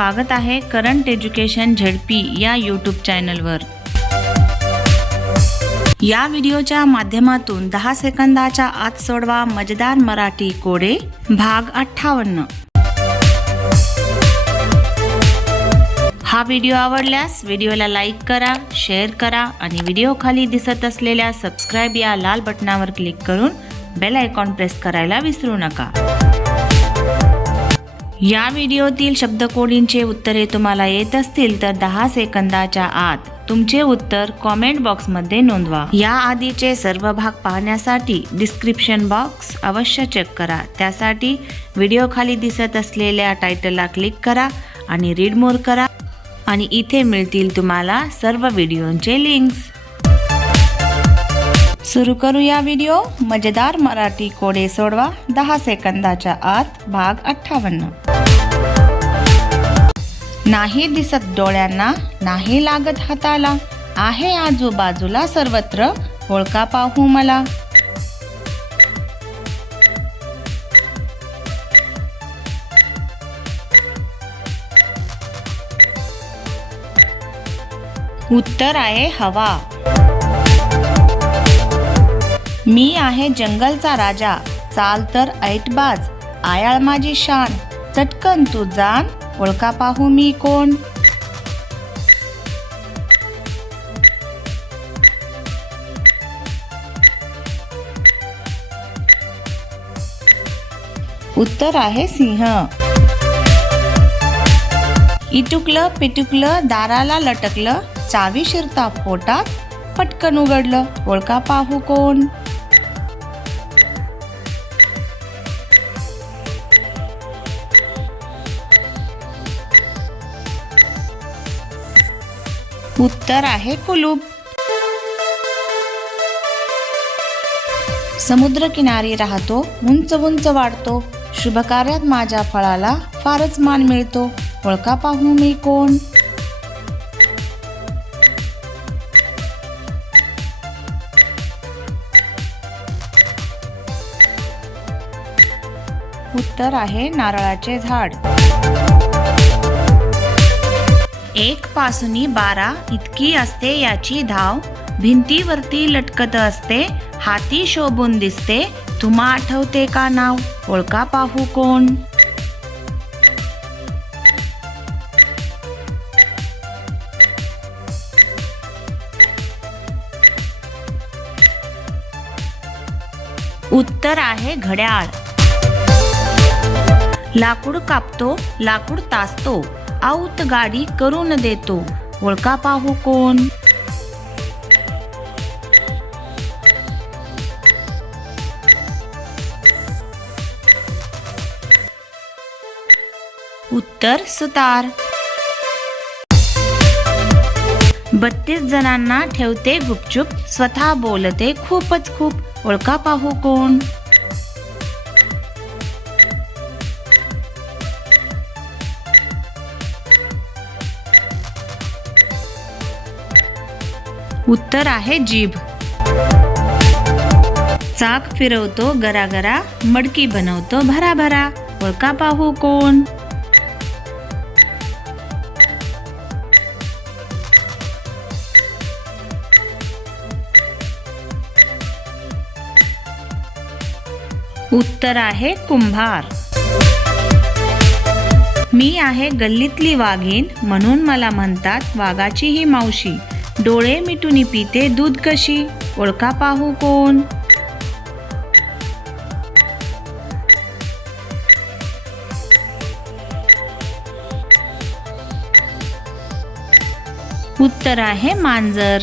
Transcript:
स्वागत आहे current education ZP या यूट्यूब चॅनलवर या व्हिडिओच्या माध्यमातून दहा सेकंदाच्या आत सोडवा मजेदार मराठी कोडे भाग अठ्ठावन्न. हा व्हिडिओ आवडल्यास व्हिडिओला लाईक करा शेअर करा आणि व्हिडिओ खाली दिसत असलेल्या सबस्क्राईब या लाल बटनावर क्लिक करून बेल आयकॉन प्रेस करायला विसरू नका. या व्हिडिओतील शब्दकोडींचे उत्तरे तुम्हाला येत असतील तर दहा सेकंदाच्या आत तुमचे उत्तर कॉमेंट बॉक्समध्ये नोंदवा. या आधीचे सर्व भाग पाहण्यासाठी डिस्क्रिप्शन बॉक्स अवश्य चेक करा. त्यासाठी व्हिडिओ खाली दिसत असलेल्या टायटलला क्लिक करा आणि रीड मोर करा आणि इथे मिळतील तुम्हाला सर्व व्हिडिओंचे लिंक्स सुरू करूया व्हिडिओ मजेदार मराठी कोडे सोडवा. दहा सेकंदाच्या आत भाग अठ्ठावन्न. नाही दिसत डोळ्यांना नाही लागत हाताला. आहे आजूबाजूला सर्वत्र ओळखा पाहू मला. उत्तर आहे हवा. मी आहे जंगलचा राजा. चाल तर ऐटबाज. आयाळ माझी शान. चटकन तू जाण ओळखा पाहू मी कोण उत्तर आहे सिंह. इटुकलं पिटुकलं दाराला लटकलं चावी शिरता पोटात पटकन उघडलं. ओळखा पाहू कोण उत्तर आहे कुलूप. समुद्रकिनारी राहतो उंच उंच वाढतो शुभकार्यात माझ्या फळाला फारच मान मिळतो. ओळखा पाहू मी कोण? उत्तर आहे नारळाचे झाड. एक पासूनी बारा इतकी असते याची धाव. भिंतीवरती लटकत असते हाती शोभून दिसते. तुम्हा आठवते का नाव? ओळखा पाहू कोण? उत्तर आहे घड्याळ. लाकूड कापतो लाकूड तासतो. आऊत गाडी करून देतो. ओळखा पाहू कोण? उत्तर सुतार. बत्तीस जणांना ठेवते गुपचूप स्वतः बोलते खूपच खूप. ओळखा पाहू कोण? उत्तर आहे जीभ. चाक फिरवतो गरागरा मडकी बनवतो भराभरा. ओळखा पाहू कोण? उत्तर आहे कुंभार. मी आहे गल्लीतली वाघीण म्हणून मला म्हणतात वाघाची ही मावशी. डोळे मिटून पिते दूध कशी? ओळखा पाहू कोण? उत्तर आहे मांजर.